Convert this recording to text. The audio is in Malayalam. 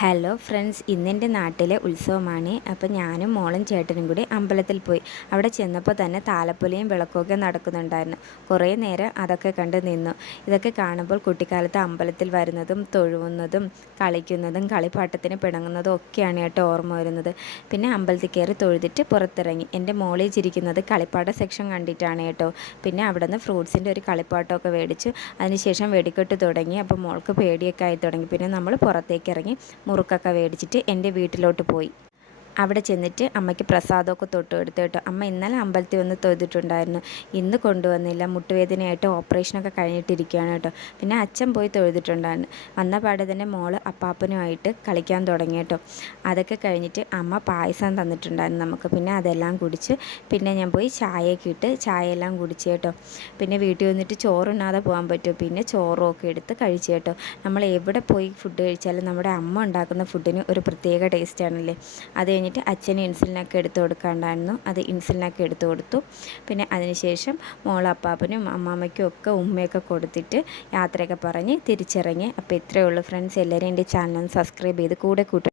ഹലോ ഫ്രണ്ട്സ്, ഇന്നെൻ്റെ നാട്ടിലെ ഉത്സവമാണ്. അപ്പോൾ ഞാനും മോളും ചേട്ടനും കൂടി അമ്പലത്തിൽ പോയി. അവിടെ ചെന്നപ്പോൾ തന്നെ താലപ്പൊലിയും വിളക്കുമൊക്കെ നടക്കുന്നുണ്ടായിരുന്നു. കുറേ നേരം അതൊക്കെ കണ്ട് നിന്നു. ഇതൊക്കെ കാണുമ്പോൾ കുട്ടിക്കാലത്ത് അമ്പലത്തിൽ വരുന്നതും തൊഴുന്നതും കളിക്കുന്നതും കളിപ്പാട്ടത്തിന് പിണങ്ങുന്നതും ഒക്കെയാണ് കേട്ടോ ഓർമ്മ വരുന്നത്. പിന്നെ അമ്പലത്തിൽ കയറി തൊഴുതിട്ട് പുറത്തിറങ്ങി. എൻ്റെ മോളിൽ ചിരിക്കുന്നത് കളിപ്പാട്ട സെക്ഷൻ കണ്ടിട്ടാണ് കേട്ടോ. പിന്നെ അവിടെ നിന്ന് ഫ്രൂട്ട്സിൻ്റെ ഒരു കളിപ്പാട്ടമൊക്കെ മേടിച്ചു. അതിനുശേഷം വെടിക്കെട്ട് തുടങ്ങി. അപ്പോൾ മോൾക്ക് പേടിയൊക്കെ ആയി തുടങ്ങി. പിന്നെ നമ്മൾ പുറത്തേക്ക് ഇറങ്ങി മുറുക്കൊക്കെ മേടിച്ചിട്ട് എൻ്റെ വീട്ടിലോട്ട് പോയി. അവിടെ ചെന്നിട്ട് അമ്മയ്ക്ക് പ്രസാദമൊക്കെ തൊട്ട് കൊടുത്തു കേട്ടോ. അമ്മ ഇന്നലെ അമ്പലത്തിൽ വന്ന് തൊഴുതിട്ടുണ്ടായിരുന്നു, ഇന്ന് കൊണ്ടുവന്നില്ല. മുട്ടുവേദനയായിട്ട് ഓപ്പറേഷനൊക്കെ കഴിഞ്ഞിട്ടിരിക്കുകയാണ് കേട്ടോ. പിന്നെ അച്ഛൻ പോയി തൊഴുതിട്ടുണ്ടായിരുന്നു. വന്ന പാടെ തന്നെ മോള് അപ്പാപ്പനുമായിട്ട് കളിക്കാൻ തുടങ്ങി കേട്ടോ. അതൊക്കെ കഴിഞ്ഞിട്ട് അമ്മ പായസം തന്നിട്ടുണ്ടായിരുന്നു നമുക്ക്. പിന്നെ അതെല്ലാം കുടിച്ച് പിന്നെ ഞാൻ പോയി ചായയൊക്കെ ഇട്ട് ചായയെല്ലാം കുടിച്ച് കേട്ടോ. പിന്നെ വീട്ടിൽ വന്നിട്ട് ചോറുണ്ണാതെ പോകാൻ പറ്റുമോ, പിന്നെ ചോറുമൊക്കെ എടുത്ത് കഴിച്ച് കേട്ടോ. നമ്മൾ എവിടെ പോയി ഫുഡ് കഴിച്ചാലും നമ്മുടെ അമ്മ ഉണ്ടാക്കുന്ന ഫുഡിന് ഒരു പ്രത്യേക ടേസ്റ്റാണല്ലേ. അത് കഴിഞ്ഞിട്ട് അച്ഛന് ഇൻസുലിനൊക്കെ എടുത്ത് കൊടുക്കാണ്ടായിരുന്നു, അത് ഇൻസുലിനൊക്കെ എടുത്തു കൊടുത്തു. പിന്നെ അതിനുശേഷം അപ്പാപ്പനും അമ്മാമ്മയ്ക്കും ഒക്കെ ഉമ്മയൊക്കെ കൊടുത്തിട്ട് യാത്രയൊക്കെ പറഞ്ഞ് തിരിച്ചിറങ്ങി. അപ്പോൾ ഇത്രയേ ഉള്ളൂ ഫ്രണ്ട്സ്. എല്ലാവരും എൻ്റെ ചാനൽ സബ്സ്ക്രൈബ് ചെയ്ത് കൂടെ കൂട്ടുക.